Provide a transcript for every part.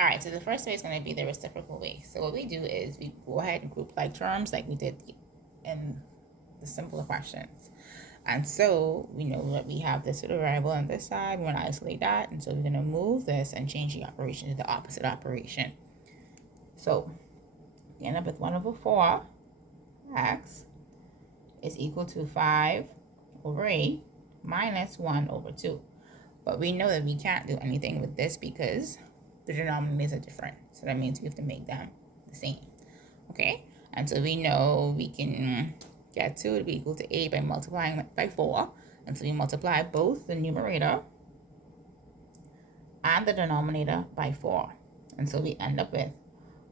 All right, so the first way is going to be the reciprocal way. So what we do is we go ahead and group like terms like we did in the simpler questions. And so we know that we have this little variable on this side. We want to isolate that. And so we're going to move this and change the operation to the opposite operation. So we end up with 1 over 4 x is equal to 5 over 8 minus 1 over 2. But we know that we can't do anything with this because the denominators are different. So that means we have to make them the same. Okay? And so we know we can get 2 to be equal to 8 by multiplying it by 4. And so we multiply both the numerator and the denominator by 4. And so we end up with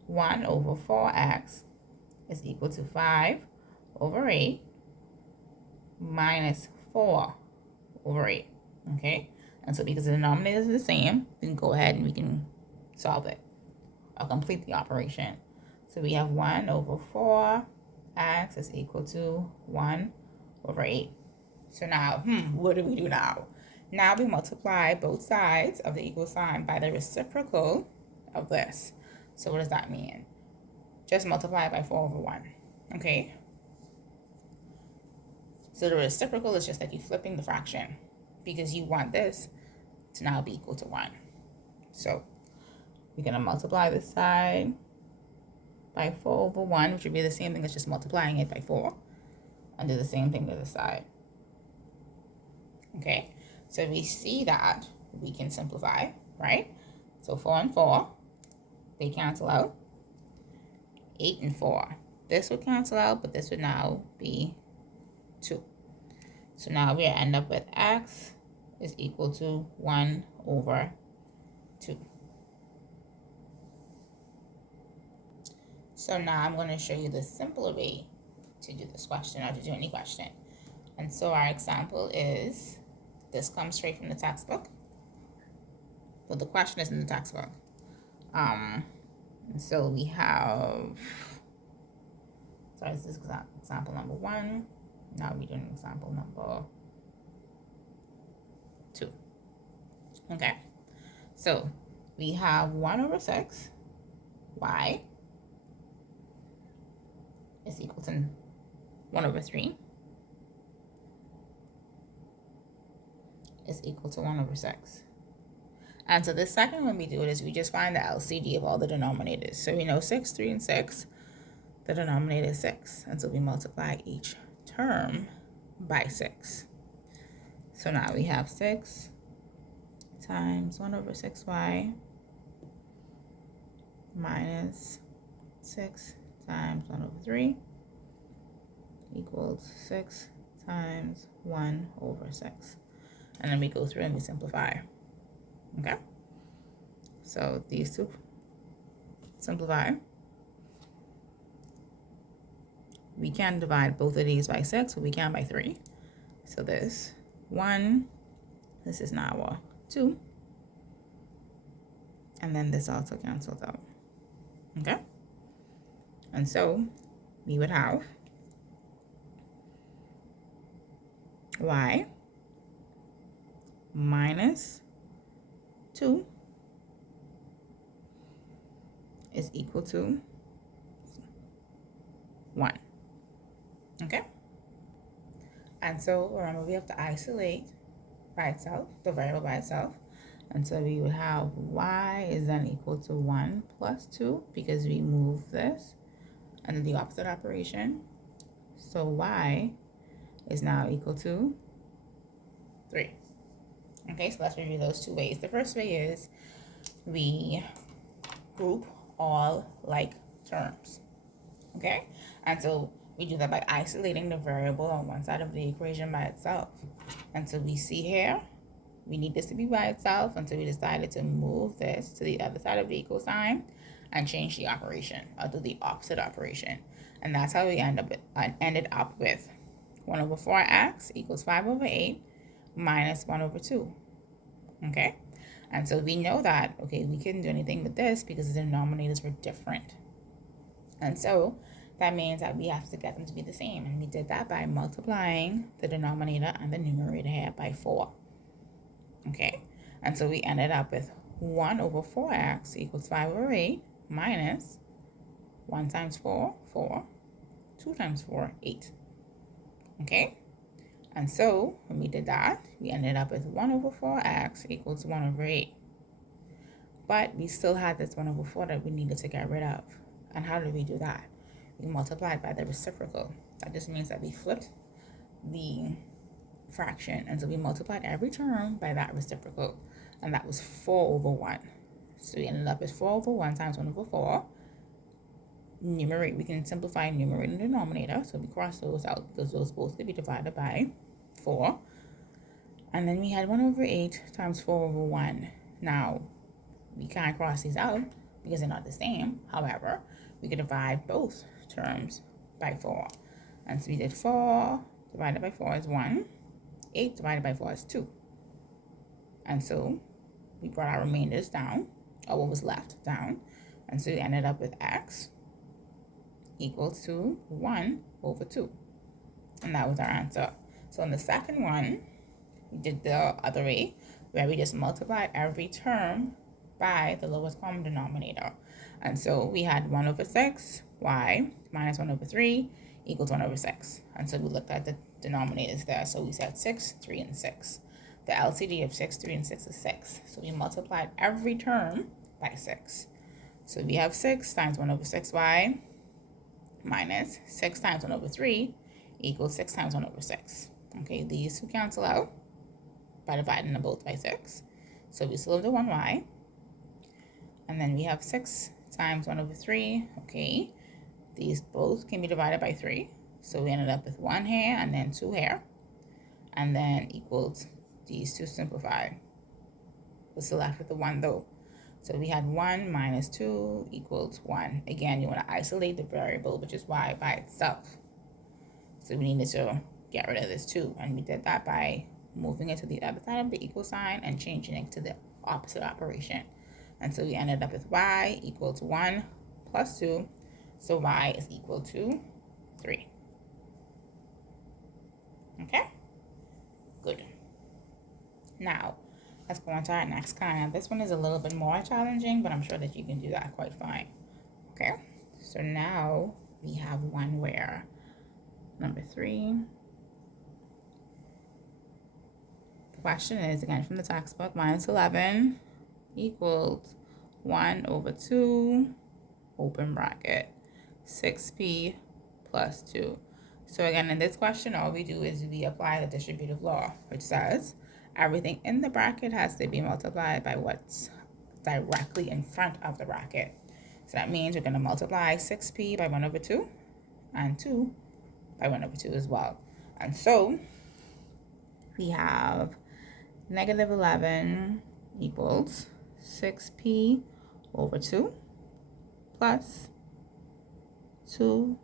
1 over 4x is equal to 5 over 8 minus 4 over 8. Okay? And so because the denominators are the same, we can go ahead and we can solve it or complete the operation. So we have 1 over 4x is equal to 1 over 8. So now, what do we do now? Now we multiply both sides of the equal sign by the reciprocal of this. So what does that mean? Just multiply it by 4 over 1. Okay? So the reciprocal is just like you flipping the fraction because you want this to now be equal to 1. So we're going to multiply this side by 4 over 1, which would be the same thing as just multiplying it by 4. And do the same thing to the side. Okay, so we see that we can simplify, right? So 4 and 4, they cancel out. 8 and 4, this would cancel out, but this would now be 2. So now we end up with x is equal to 1 over 2. So now I'm going to show you the simpler way to do this question or to do any question. And so our example is, this comes straight from the textbook. But the question is in the textbook. And so we have, sorry, this is example number 1. Now we're doing example number 2. Okay. So we have 1 over 6 y is equal to 1 over 3 is equal to 1 over 6. And so the second one we do it is we just find the LCD of all the denominators. So we know 6, 3, and 6. The denominator is 6. And so we multiply each term by 6. So now we have 6 times 1 over 6y minus 6 times 1 over 3 equals 6 times 1 over 6. And then we go through and we simplify. Okay? So these two simplify. We can divide both of these by 6, but we can by 3. So this 1, this is now 2. And then this also cancels out. Okay? And so we would have y minus 2 is equal to 1. Okay? And so remember, we have to isolate by itself, the variable by itself. And so we would have y is then equal to 1 plus 2 because we move this and then the opposite operation. So y is now equal to 3. Okay, so let's review those two ways. The first way is we group all like terms. Okay, and so we do that by isolating the variable on one side of the equation by itself. And so we see here, we need this to be by itself, and so we decided to move this to the other side of the equal sign and change the operation, or do the opposite operation. And that's how we ended up with 1 over 4x equals 5 over 8 minus 1 over 2. Okay? And so we know that, okay, we couldn't do anything with this because the denominators were different. And so that means that we have to get them to be the same. And we did that by multiplying the denominator and the numerator here by 4. Okay? And so we ended up with 1 over 4x equals 5 over 8 minus 1 times 4, 4, 2 times 4, 8. Okay? And so, when we did that, we ended up with 1 over 4x equals 1 over 8. But we still had this 1 over 4 that we needed to get rid of. And how did we do that? We multiplied by the reciprocal. That just means that we flipped the fraction. And so we multiplied every term by that reciprocal. And that was 4 over 1. So we ended up with 4 over 1 times 1 over 4. Numerate, we can simplify numerator and denominator. So we cross those out because those both could be divided by 4. And then we had 1 over 8 times 4 over 1. Now, we can't cross these out because they're not the same. However, we could divide both terms by 4. And so we did 4 divided by 4 is 1. 8 divided by 4 is 2. And so we brought our remainders down, or what was left down. And so we ended up with x equals to 1 over 2. And that was our answer. So in the second one, we did the other way, where we just multiplied every term by the lowest common denominator. And so we had 1 over 6, y, minus 1 over 3 equals 1 over 6. And so we looked at the denominators there. So we said 6, 3, and 6. The LCD of 6, 3, and 6 is 6. So we multiplied every term by 6. So we have 6 times 1 over 6y minus 6 times 1 over 3 equals 6 times 1 over 6. Okay, these two cancel out by dividing them both by 6. So we still have the 1y. And then we have 6 times 1 over 3. Okay, these both can be divided by 3. So we ended up with 1 here and then 2 here. And then equals these two simplify. We're still left with the 1 though. So we had 1 minus 2 equals 1. Again, you want to isolate the variable, which is y by itself. So we needed to get rid of this 2. And we did that by moving it to the other side of the equal sign and changing it to the opposite operation. And so we ended up with y equals 1 plus 2. So y is equal to 3. Okay? Good. Now, let's go on to our next kind. This one is a little bit more challenging, but I'm sure that you can do that quite fine. Okay? So now we have one where number 3. The question is, again, from the textbook, minus 11 equals 1 over 2, open bracket, 6p plus 2. So again, in this question, all we do is we apply the distributive law, which says everything in the bracket has to be multiplied by what's directly in front of the bracket. So that means we're going to multiply 6p by 1 over 2 and 2 by 1 over 2 as well. And so we have negative 11 equals 6p over 2 plus 2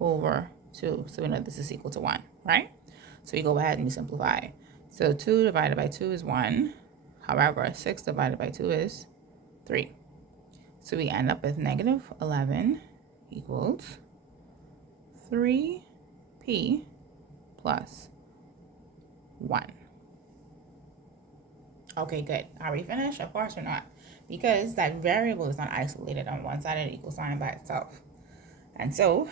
over 2. So we know this is equal to 1, right? So we go ahead and we simplify. So 2 divided by 2 is 1. However, 6 divided by 2 is 3. So we end up with negative 11 equals 3p plus 1. Okay, good. Are we finished? Of course we're not. Because that variable is not isolated on one side of the equal sign by itself. And so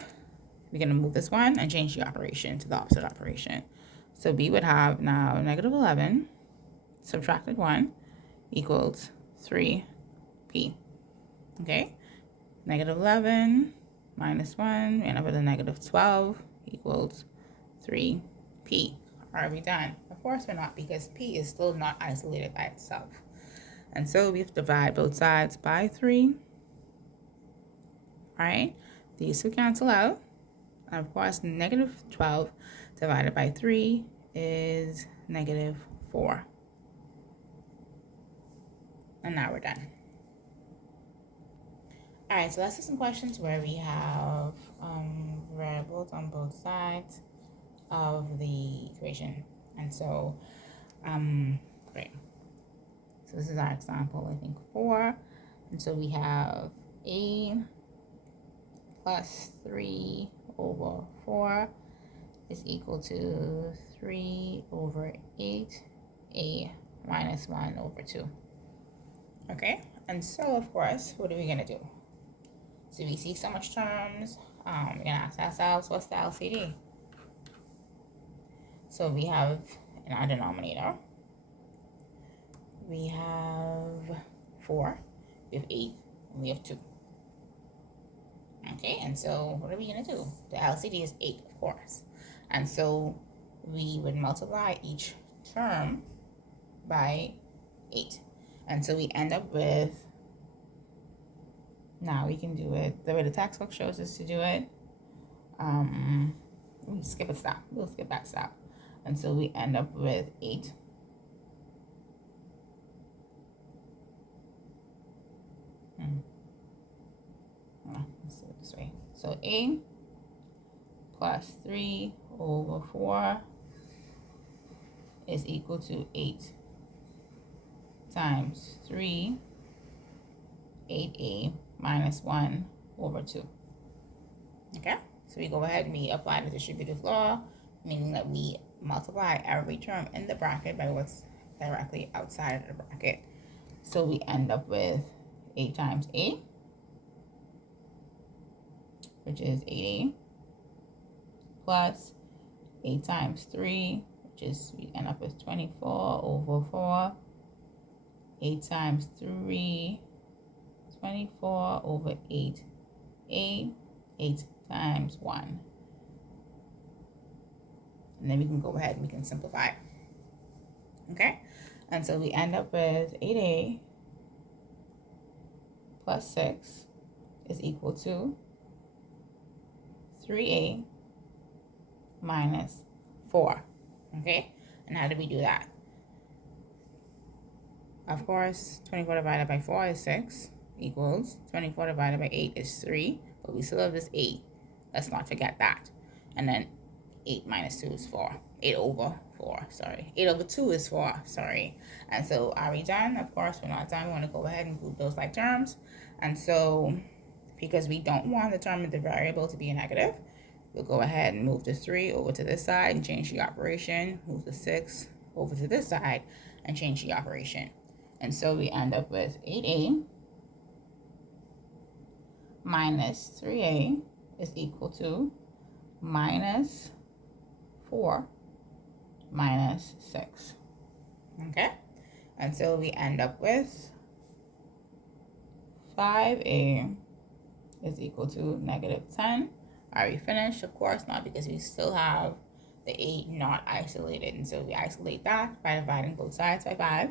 we're going to move this one and change the operation to the opposite operation. So we would have now negative 11 subtracted 1 equals 3p. Okay? Negative 11 minus 1, we end up with a negative 12 equals 3p. Are we done? Of course we're not, because p is still not isolated by itself. And so we have to divide both sides by 3. All right? These two cancel out. And of course, negative 12 divided by 3 is negative 4. And now we're done. All right, so let's do some questions where we have variables on both sides of the equation. And so, great. So this is our example, I think 4. And so we have a plus 3 over 4 is equal to 3 over 8, a minus 1 over 2. Okay, and so of course, what are we gonna do? So we see so much terms. We're gonna ask ourselves, what's the LCD? So we have in our denominator, we have 4, we have 8, and we have 2. Okay, and so what are we gonna do? The LCD is 8, of course. And so we would multiply each term by 8. And so we end up with, now we can do it the way the textbook shows us to do it. We skip a step. We'll skip that step. And so we end up with 8. Let's do it this way. So A plus 3 over 4 is equal to 8 times 3, 8A minus 1 over 2. Okay, so we go ahead and we apply the distributive law, meaning that we multiply every term in the bracket by what's directly outside of the bracket. So we end up with 8 times A, which is 8A, plus 8 times 3, which is, we end up with 24 over 4. 8 times 3, 24 over 8, 8 times 1. And then we can go ahead and we can simplify. Okay? And so we end up with 8A plus 6 is equal to 3A minus 4. Okay? And how do we do that? Of course, 24 divided by 4 is 6 equals 24 divided by 8 is 3, but we still have this 8. Let's not forget that. And then 8 minus 2 is 4. 8 over 4, sorry. 8 over 2 is 4, sorry. And so are we done? Of course, we're not done. We want to go ahead and group those like terms. And so because we don't want the term of the variable to be a negative, we'll go ahead and move the 3 over to this side and change the operation. Move the 6 over to this side and change the operation. And so we end up with 8A minus 3A is equal to minus 4 minus 6. Okay? And so we end up with 5A is equal to negative 10. Are we finished? Of course not, because we still have the 8 not isolated. And so we isolate that by dividing both sides by 5.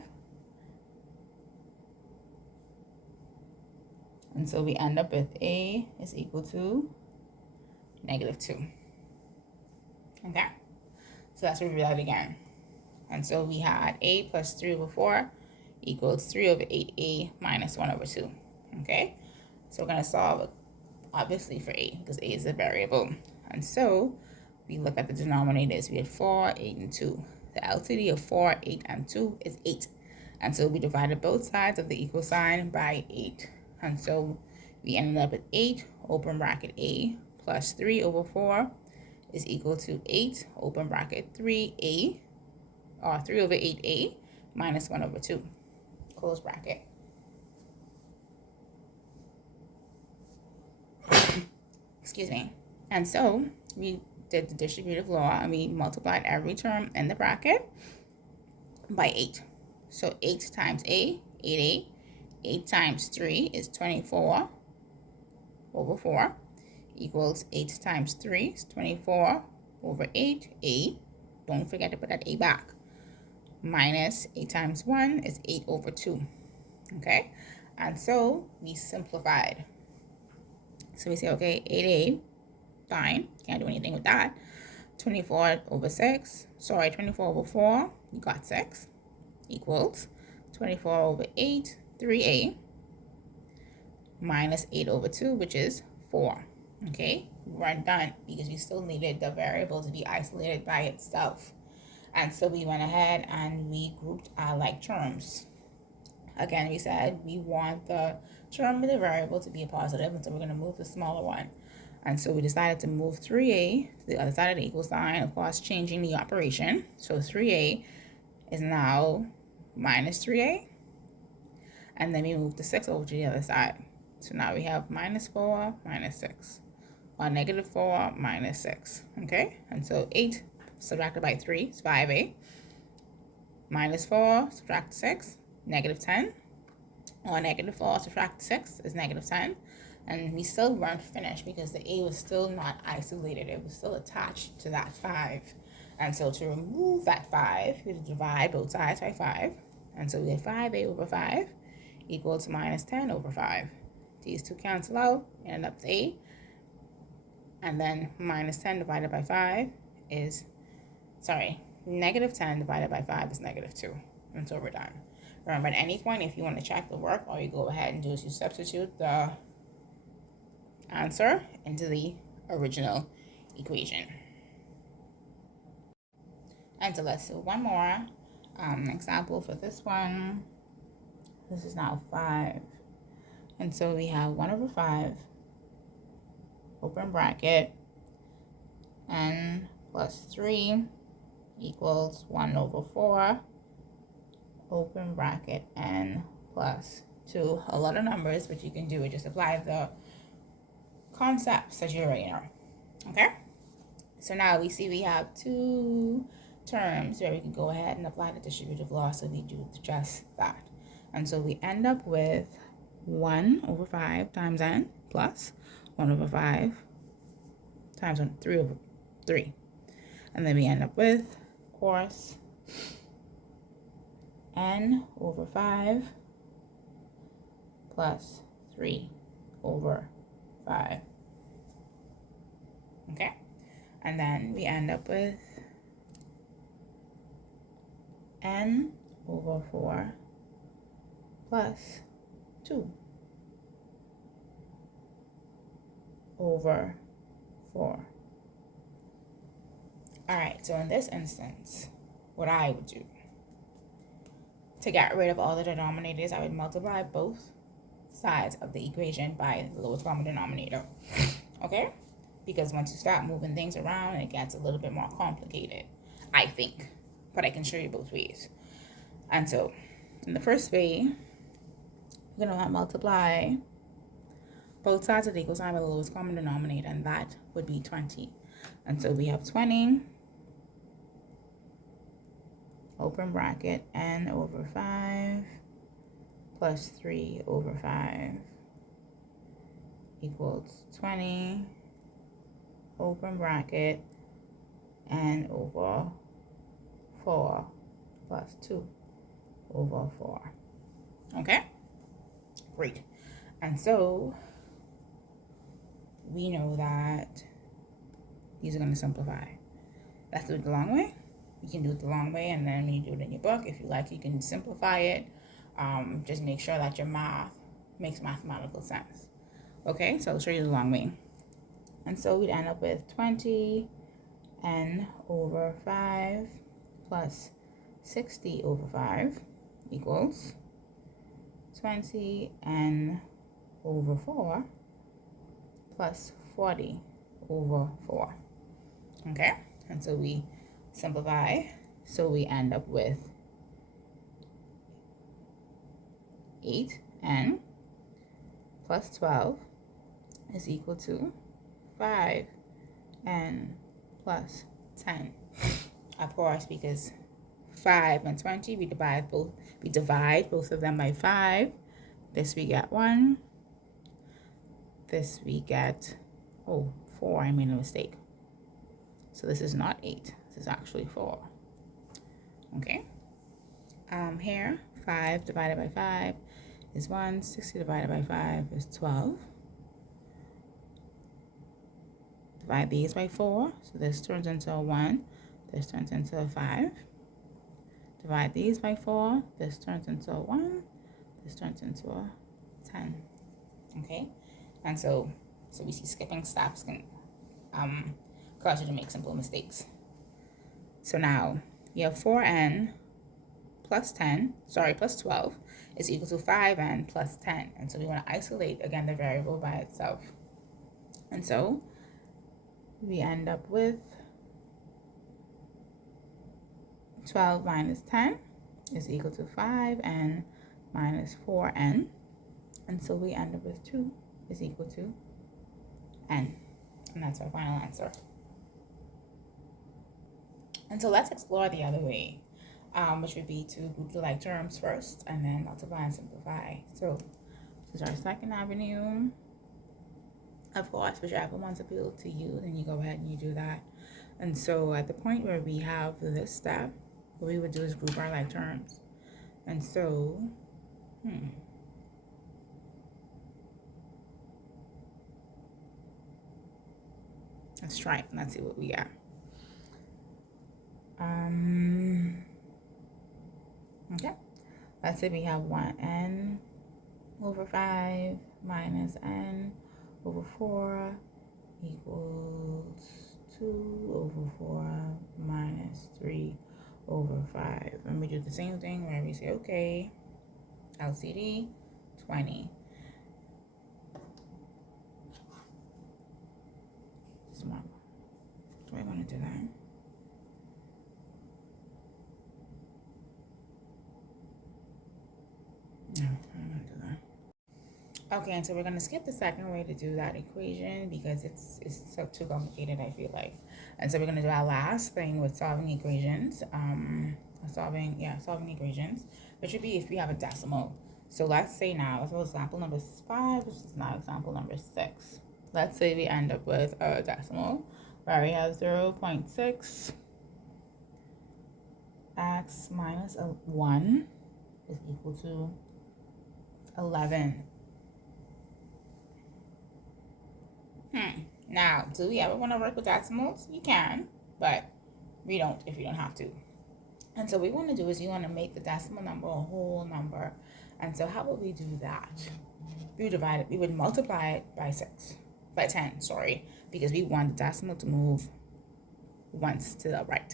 And so we end up with A is equal to negative 2. Okay, so let's review that again. And so we had A plus 3 over 4 equals 3 over 8A minus 1 over 2. Okay, so we're going to solve, obviously, for A, because A is a variable. And so we look at the denominators. We had 4, 8, and 2. The LCD of 4, 8, and 2 is 8. And so we divided both sides of the equal sign by 8. And so we ended up with 8, open bracket A, plus 3 over 4 is equal to 8, open bracket 3A, or 3 over 8A, minus 1 over 2, close bracket. Excuse me. And so we did the distributive law, and we multiplied every term in the bracket by 8. So 8 times A, 8A. 8 times 3 is 24 over 4 equals 8 times 3 is 24 over 8A. Don't forget to put that A back. Minus 8 times 1 is 8 over 2. Okay? And so we simplified. So we say, okay, 8A, fine. Can't do anything with that. 24 over 6. Sorry, 24 over 4. You got 6. Equals 24 over 8. 3A minus 8 over 2, which is 4. Okay, we weren't done because we still needed the variable to be isolated by itself. And so we went ahead and we grouped our like terms. Again, we said we want the term of the variable to be a positive, and so we're going to move the smaller one. And so we decided to move 3A to the other side of the equal sign, of course, changing the operation. So 3A is now minus 3A. and then we move the 6 over to the other side. So now we have minus 4 minus 6, or negative 4 minus 6, okay? And so 8 subtracted by 3 is 5a, minus 4 subtract 6, negative 10, or negative 4 subtract 6 is negative 10, and we still weren't finished because the a was still not isolated. It was still attached to that 5. And so to remove that 5, we divide both sides by 5. And so we get 5a over 5 equal to minus 10 over 5. These two cancel out, end up with a. And then minus 10 divided by 5 is, negative 10 divided by 5 is negative 2. And so we're done. Remember, at any point, if you want to check the work, all you go ahead and do is you substitute the answer into the original equation. And so let's do one more example for this one. This is now 5. And so we have 1 over 5, open bracket, n plus 3 equals 1 over 4, open bracket, n plus 2. A lot of numbers, but you can do it. Just apply the concepts that you already know. Okay? So now we see we have 2 terms where we can go ahead and apply the distributive law, so we do just that. And so we end up with 1 over 5 times n plus 1 over 5 times 3 over 3. And then we end up with, of course, n over 5 plus 3 over 5. Okay? And then we end up with n over 4 plus 2 over 4. Alright, so in this instance, what I would do, to get rid of all the denominators, I would multiply both sides of the equation by the lowest common denominator. Okay? Because once you start moving things around, it gets a little bit more complicated, I think. But I can show you both ways. And so, in the first way, we're going to multiply both sides of the equal sign by the lowest common denominator, and that would be 20. And so we have 20, open bracket, n over 5 plus 3 over 5 equals 20, open bracket, n over 4 plus 2 over 4. Okay? Great. And so we know that these are going to simplify. Let's do it the long way. You can do it the long way, and then when you do it in your book, if you like, you can simplify it. Just make sure that your math makes mathematical sense. Okay, so I'll show you the long way. And so we'd end up with 20 n over 5 plus 60 over 5 equals 20 n over 4 plus 40 over 4. Okay, and so we simplify, so we end up with 8n plus 12 is equal to 5n plus 10. Of course, because 5 and 20, we divide both of them by 5. This we get 1. This we get 4. I made a mistake. So this is not 8. This is actually 4. Okay. Here 5 divided by 5 is 1. 60 divided by 5 is 12. Divide these by 4. So this turns into a 1. This turns into a 5. Divide these by 4. This turns into a 1. This turns into a 10. Okay? And so we see skipping steps can cause you to make simple mistakes. So now you have 4n plus 12 is equal to 5n plus 10. And so we want to isolate, again, the variable by itself. And so we end up with 12 minus 10 is equal to 5n minus 4n. And so we end up with 2 is equal to n. And that's our final answer. And so let's explore the other way, which would be to group the like terms first and then multiply and simplify. So this is our second avenue. Of course, whichever one's appeal to you, then you go ahead and you do that. And so at the point where we have this step, what we would do is group our like terms. And so, let's try it. Let's see what we got. Okay. Let's say we have 1n over 5 minus n over 4 equals 2 over 4 minus 3 over 5. And we do the same thing where we say, okay, LCD 20. Smart. Do I want to do that? No, I don't want to do that. Okay, and so we're going to skip the second way to do that equation because it's so too complicated, I feel like. And so we're going to do our last thing with solving equations. Solving equations, which would be if we have a decimal. So let's say now, so example number 5, which is now example number 6. Let's say we end up with a decimal where we have 0.6 x minus 1 is equal to 11. Now, do we ever want to work with decimals? You can, but we don't if you don't have to. And so what we want to do is you want to make the decimal number a whole number. And so how would we do that? We would divide it. We would multiply it by 10, because we want the decimal to move once to the right.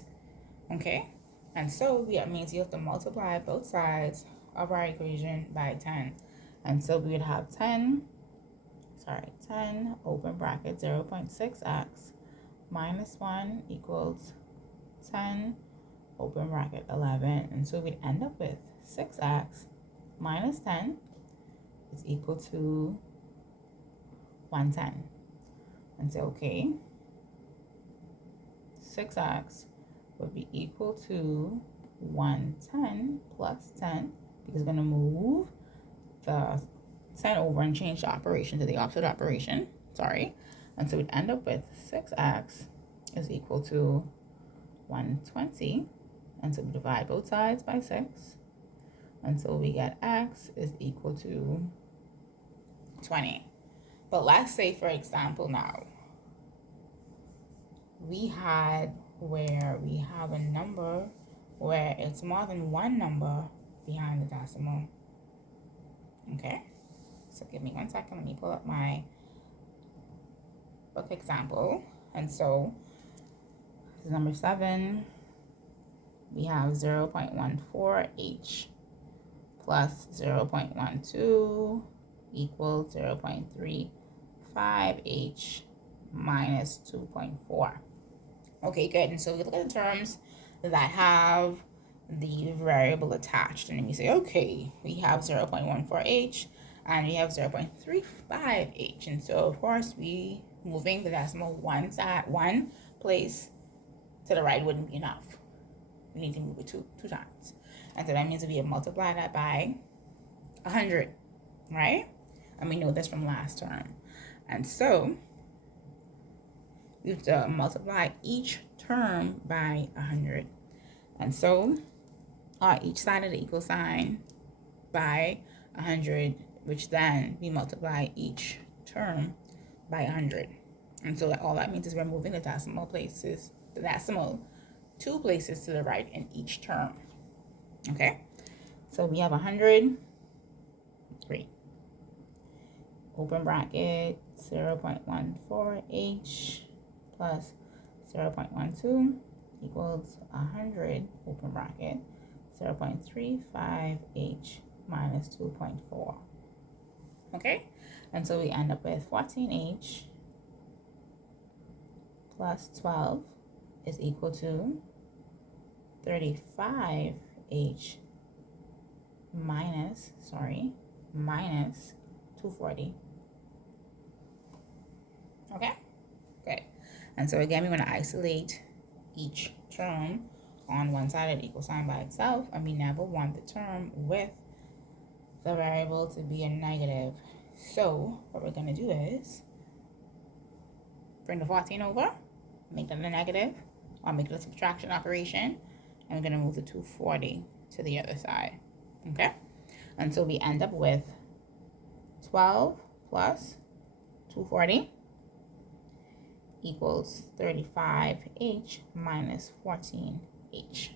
Okay? And so that means you have to multiply both sides of our equation by 10. And so we would have 10 open bracket 0.6x minus 1 equals 10 open bracket 11. And so we'd end up with 6x minus 10 is equal to 110. And so, okay, 6x would be equal to 110 plus 10, because we're going to move the 10 over and change the operation to the opposite operation. And so we'd end up with 6x is equal to 120. And so we divide both sides by 6. And so we get x is equal to 20. But let's say, for example, now, we had where we have a number where it's more than one number behind the decimal. Okay? So give me 1 second. Let me pull up my book example. And so this is number 7. We have 0.14h plus 0.12 equals 0.35h minus 2.4. Okay, good. And so we look at the terms that have the variable attached. And then we say, okay, we have 0.14h and we have 0.35h. And so, of course, we moving the decimal one place to the right wouldn't be enough. We need to move it two times. And so that means that we have multiplied that by 100, right? And we know this from last term. And so we have to multiply each term by 100. And so each side of the equal sign by 100, which then we multiply each term by 100. And so all that means is we're moving the decimal 2 places to the right in each term. Okay? So we have 100. Great. Open bracket 0.14h plus 0.12 equals 100, open bracket, 0.35h minus 2.4. Okay? And so we end up with 14h plus 12 is equal to 35h minus 240. Okay, good. And so again, we want to isolate each term on one side of the equal sign by itself, and we never want the term with the variable to be a negative. So what we're going to do is bring the 14 over, make that a negative, or make it a subtraction operation, and we're going to move the 240 to the other side. Okay, until we end up with 12 plus 240 equals 35h minus 14h.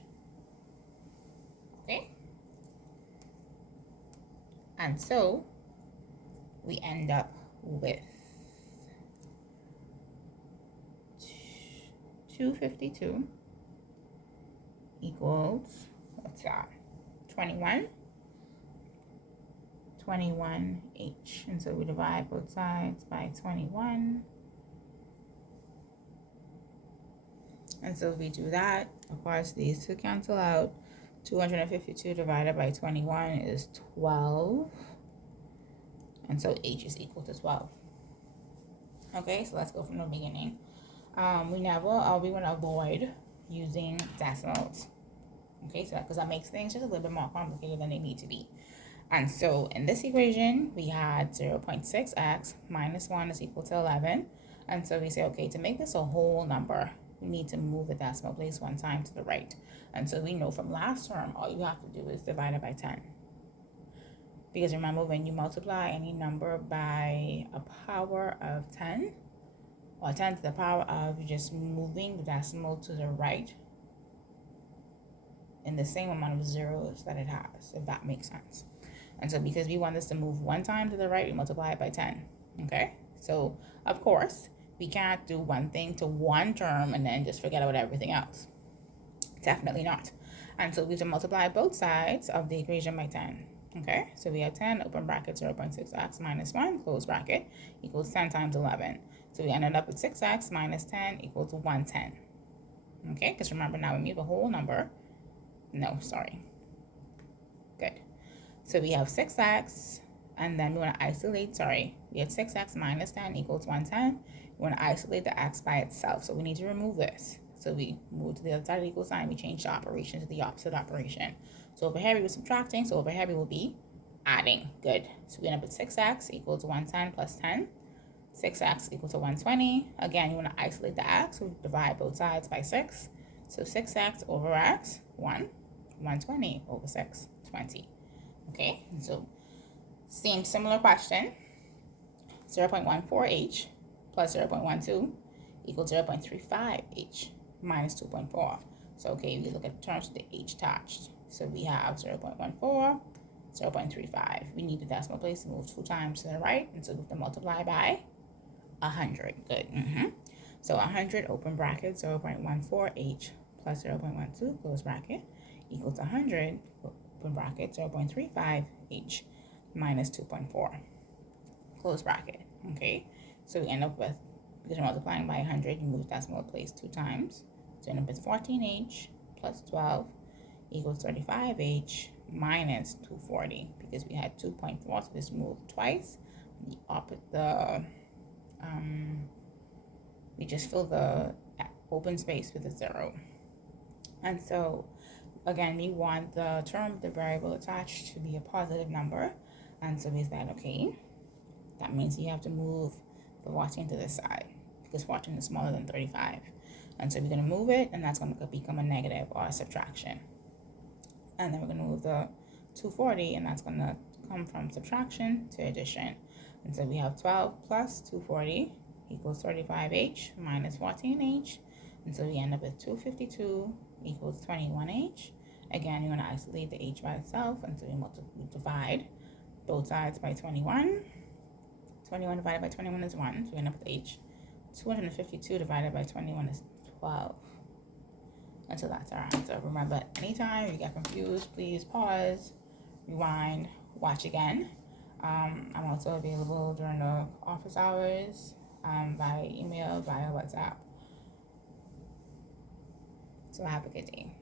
Okay, and so we end up with 252 equals, what's that, 21h. And so we divide both sides by 21. And so if we do that, of course, these two cancel out. 252 divided by 21 is 12. And so h is equal to 12. Okay, so let's go from the beginning. We want to avoid using decimals. Okay, so because that makes things just a little bit more complicated than they need to be. And so in this equation, we had 0.6x minus 1 is equal to 11. And so we say, okay, to make this a whole number, we need to move the decimal place one time to the right. And so we know from last term, all you have to do is divide it by 10. Because remember, when you multiply any number by a power of 10, or 10 to the power of, you're just moving the decimal to the right in the same amount of zeros that it has, if that makes sense. And so because we want this to move one time to the right, we multiply it by 10. Okay, so of course we can't do one thing to one term and then just forget about everything else. Definitely not. And so we have to multiply both sides of the equation by 10. Okay, so we have 10 open bracket 0.6x minus 1 close bracket equals 10 times 11. So we ended up with 6x minus 10 equals 110. Okay, because remember, now we move a whole number. No, sorry. Good. So we have 6x, and then we want to isolate, we have 6x minus 10 equals 110. We want to isolate the x by itself, so we need to remove this. So we move to the other side of the equal sign, we change the operation to the opposite operation. So over here we were subtracting, so over here we will be adding. Good. So we end up with 6x equals 110 plus 10. 6x equals to 120. Again, you want to isolate the x, so we divide both sides by 6. So 6x over x, 120 over 6, 20. Okay, and so similar question. 0.14h plus 0.12 equals 0.35h minus 2.4. So okay, we look at terms of the h attached. So we have 0.14, 0.35. We need the decimal place to move 2 times to the right, and so we have to multiply by 100. Good. So 100 open bracket 0.14h plus 0.12 close bracket equals 100 open bracket 0.35h minus 2.4 close bracket. Okay, so we end up with, because we're multiplying by 100, you move the decimal place 2 times. So we end up with 14h plus 12 equals 35h minus 240, because we had 2.4, so this moved twice. We just fill the open space with a 0. And so again, we want the term, the variable attached, to be a positive number. And so is that okay? That means you have to move the 14 to this side, because 14 is smaller than 35. And so we're going to move it, and that's going to become a negative or a subtraction. And then we're going to move the 240, and that's going to come from subtraction to addition. And so we have 12 plus 240 equals 35h minus 14h. And so we end up with 252 equals 21h. Again, you want to isolate the h by itself, and so we divide both sides by 21. 21 divided by 21 is 1, so we end up with h. 252 divided by 21 is 12. And so that's our answer. Remember, anytime you get confused, please pause, rewind, watch again. I'm also available during the office hours, via email, via WhatsApp. So have a good day.